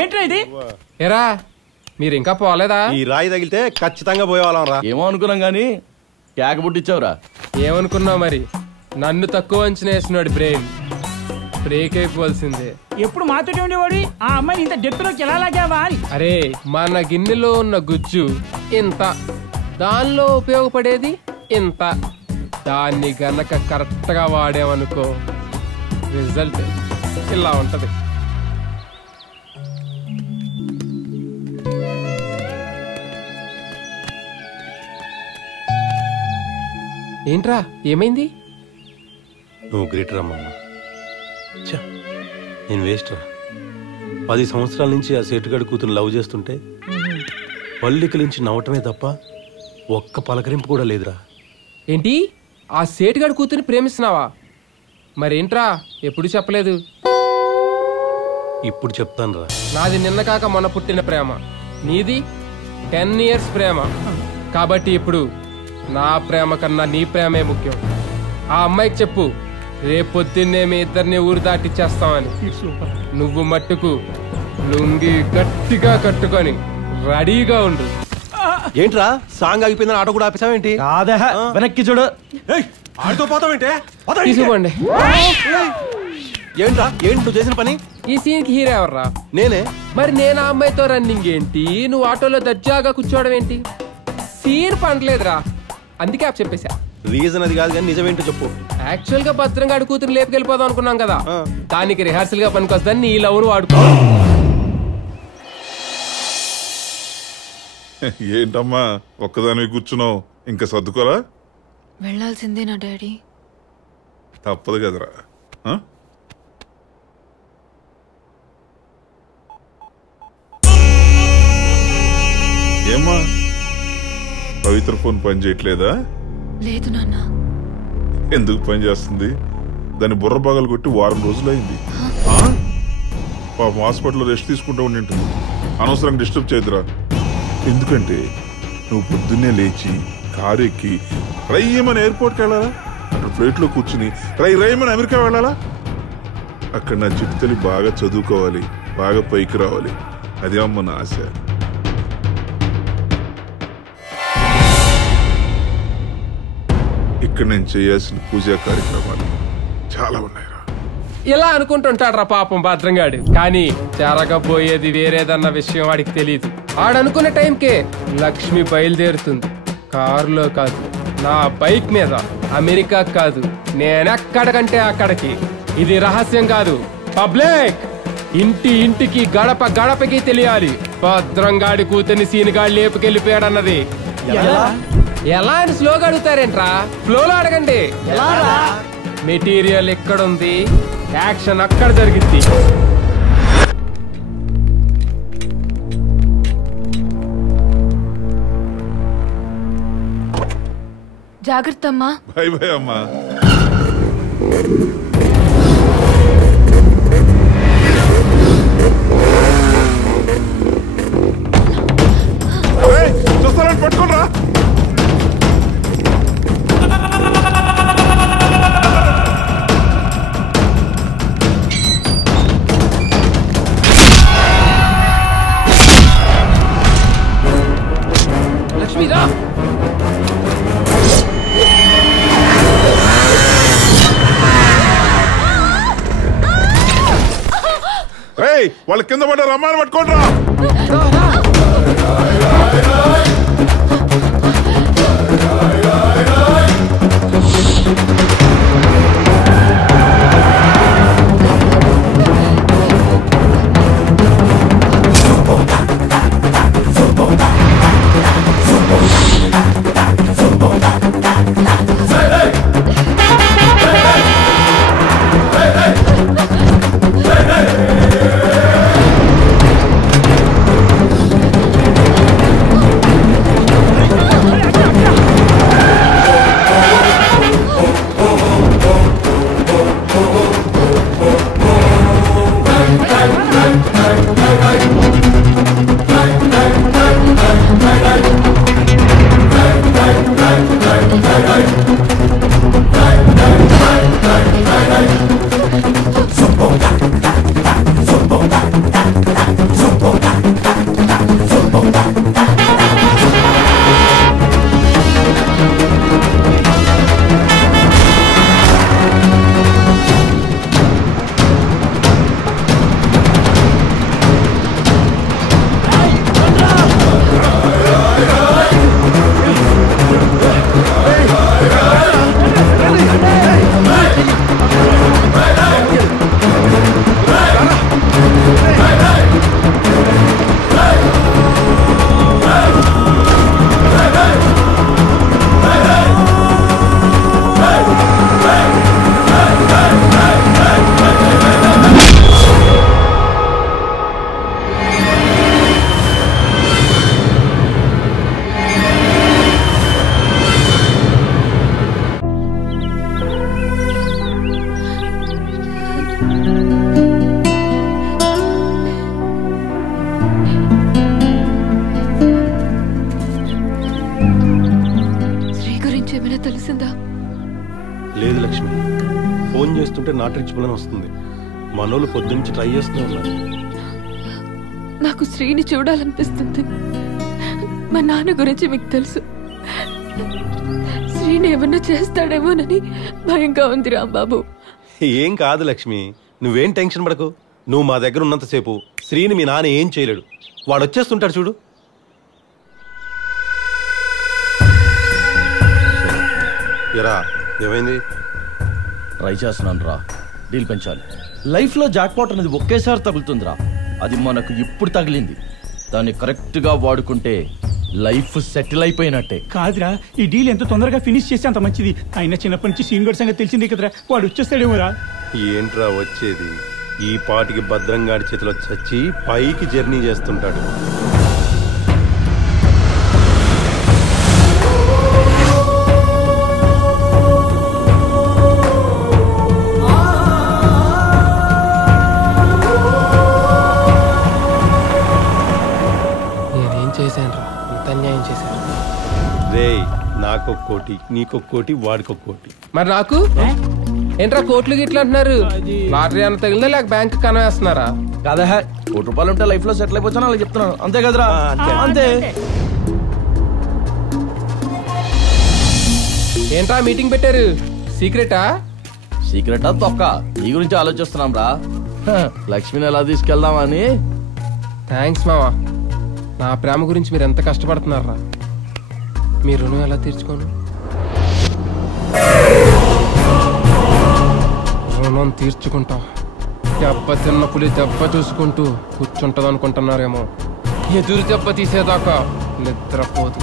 ఏంట్రా ఇది? ఎరా మీరు ఇంకా పోలేదా? ఈ రాయి తగిలితే ఖచ్చితంగా పోయేవాళ్ళం రా. ఏమో అనుకున్నాం గానీ కేక పుట్టించావురా. ఏమనుకున్నావు మరి? నన్ను తక్కువ అంచనా వేసినాడు బ్రెయిన్. బ్రేక్ అయిపోవాల్సిందే. ఎప్పుడు మాతోటి ఉండేవాడి ఆ అమ్మాయిని ఇంత డెప్త్లోకి ఎలా లాగావా అని. అరే మన గిన్నెలో ఉన్న గుజ్జు ఇంత, దానిలో ఉపయోగపడేది ఇంత. దాన్ని గనక కరెక్ట్ గా వాడామనుకో రిజల్ట్ ఇలా ఉంటది. ఏంట్రా ఏమైంది? నువ్వు గ్రేట్ రా మామ. నేను వేస్ట్ రా. 10 సంవత్సరాల నుంచి ఆ సేటుగాడి కూతురు లవ్ చేస్తుంటే పళ్ళికలించి నవ్వటమే తప్ప ఒక్క పలకరింపు కూడా లేదురా. ఏంటి ఆ సేటుగాడి కూతుర్ని ప్రేమిస్తున్నావా? మరేంట్రా ఎప్పుడు చెప్పలేదు? ఇప్పుడు చెప్తాను రా. నాది నిన్న కాక మొన్న పుట్టిన ప్రేమ, నీది 10 years ప్రేమ. కాబట్టి ఇప్పుడు నా ప్రేమ కన్నా నీ ప్రేమే ముఖ్యం. ఆ అమ్మాయికి చెప్పు రేపొద్దున్నే మీ ఇద్దరిని ఊరు దాటిచ్చేస్తామని. నువ్వు మట్టుకు లుంగి గట్టిగా కట్టుకొని రెడీగా ఉండు. ఏంట్రా సాంగ్ ఆగిపోయిందని ఆటో కూడా ఆపేసావేంటి? వెనక్కి చూడు. ఆడితో పోతావేంటి? తీసుకోండి. ఏంట్రా ఏంటి నువ్వు చేసిన పని? ఈ సీన్ కి హీరో ఎవర్రా? నేనే. మరి నేను ఆ అమ్మాయితో రన్నింగ్ ఏంటి? నువ్వు ఆటోలో దర్జాగా కూర్చోవడం ఏంటి? సీన్ పంటలేదురా, అందుకే ఆప్ చెప్పేశా. రీజన్ అది కాదు కానీ నిజమేంటో చెప్పు. యాక్చువల్ గా భద్రంగా అడుగు కూతురు లేపుకెళ్ళిపోదాం అనుకున్నాం కదా, దానికి రిహార్సల్ గా పనికొస్తాను నీ లవ్ను వాడుకో. ఏంటమ్మా ఒక్కదానివి కూర్చున్నావు? ఇంకా సర్దుకోరా? వెళ్ళాల్సిందే నా డాడీ. తప్పదు కదరా. ఏమ్మా పవిత్ర ఫోన్ పని చేయట్లేదా? లేదు నాన్న. ఎందుకు పని చేస్తుంది? దాన్ని బుర్ర బాగాలు కొట్టి వారం రోజులైంది. పాపం హాస్పిటల్లో రెస్ట్ తీసుకుంటూ ఉండి ఉంటుంది. అనవసరంగా డిస్టర్బ్ చేయదురా. ఎందుకంటే నువ్వు పొద్దున్నే లేచి కారు ఎక్కి రైమని ఎయిర్పోర్ట్కి వెళ్ళాలా, అక్కడ ఫ్లైట్లో కూర్చుని రైమని అమెరికా వెళ్ళాలా. అక్కడ నా చిట్టుతల్లి బాగా చదువుకోవాలి, బాగా పైకి రావాలి. అదే అమ్మ నా ఆశ. ఇక్కడ నేను చేయాల్సిన పూజా కార్యక్రమాలు చాలా ఉన్నాయి. ఇలా అనుకుంటుంటాడు రా పాపం భద్రంగాడు, కానీ జరగబోయేది వేరేదన్న విషయం వాడికి తెలియదు. ఆడనుకున్న టైంకే లక్ష్మి బయలుదేరుతుంది. కారులో కాదు, నా బైక్ మీద. అమెరికా కాదు, నేనెక్కడికంటే అక్కడికి. ఇది రహస్యం కాదు, పబ్లిక్. ఇంటి ఇంటికి గడప గడపకి తెలియాలి భద్రంగాడి కూతుర్ని సీనుగాడు లేపుకెళ్ళిపోయాడన్నది. ఎలా అని స్లోగా అడుగుతారేంట్రా? ఫ్లోలో అడగండి. మెటీరియల్ ఎక్కడుంది, యాక్షన్ అక్కడ జరిగింది. జాగ్రత్త అమ్మా. బై బై అమ్మా. చూస్తారని పట్టుకోరా. లక్ష్మి రా. వాళ్ళ కింద పడ్డ రమ్మాని పట్టుకోండి రా. లేదు లక్ష్మి, ఫోన్ చేస్తుంటే నాట్ రీచబుల్ అని వస్తుంది. మనోళ్ళు పొద్దున్నుంచి ట్రై చేస్తూనే ఉన్నారు. నాకు శ్రీని చూడాలనిపిస్తుంది. మా నాన్న గురించి మీకు తెలుసు. శ్రీని ఏమన్నా చేస్తాడేమోనని భయంగా ఉంది రాంబాబు. ఏం కాదు లక్ష్మి, నువ్వేం టెన్షన్ పడకు. నువ్వు మా దగ్గర ఉన్నంతసేపు శ్రీని మీ నాన్న ఏం చేయలేడు. వాడు వచ్చేస్తుంటాడు చూడు. ఎరా ఏమైంది? ట్రై చేస్తున్నాను రా, డీల్ పెంచాలి. లైఫ్లో జాక్పాట్ అనేది ఒకేసారి తగులుతుందిరా. అది మనకు ఇప్పుడు తగిలింది. దాన్ని కరెక్ట్గా వాడుకుంటే లైఫ్ సెటిల్ అయిపోయినట్టే. కాదురా, ఈ డీల్ ఎంత తొందరగా ఫినిష్ చేస్తే అంత మంచిది. ఆయన చిన్నప్పటి నుంచి సీన్ గడ్ సంగతి తెలిసిందే కదరా, వాడు వచ్చేస్తాడేమోరా. ఏంట్రా వచ్చేది? ఈ పాటికి భద్రంగాడి చేతిలో చచ్చి పైకి జర్నీ చేస్తుంటాడు. నేనేం చేశాను రా, ఇంత అన్యాయం చేశాను. రేయ్, నాకొక కోటి, నీకొక కోటి, వాడికొక కోటి. మరి నాకు ఏంట్రా కోట్లు గిట్లు అంటున్నారు? లాటరీ అన్న తగిలిందా లేక బ్యాంక్ కనవేస్తున్నారా? కాదా, ₹1 ఉంటే లైఫ్ లో సెటిల్ అయిపోతాను అలా చెప్తున్నాను. అంతే కదరా? అంతే. ఏంట్రా మీటింగ్ పెట్టారు? సీక్రెటా? సీక్రెటా తొక్క, నీ గురించి ఆలోచిస్తున్నాం రా. లక్ష్మిని ఎలా తీసుకెళ్దామని. థ్యాంక్స్ మావా. నా ప్రేమ గురించి మీరు ఎంత కష్టపడుతున్నారా. మీ రుణం ఎలా తీర్చుకోను? రుణం తీర్చుకుంటా. దెబ్బ తిన్న పులి దెబ్బ చూసుకుంటూ కూర్చుంటది అనుకుంటున్నారేమో. ఎదురు దెబ్బ తీసేదాకా నిద్రపోదు.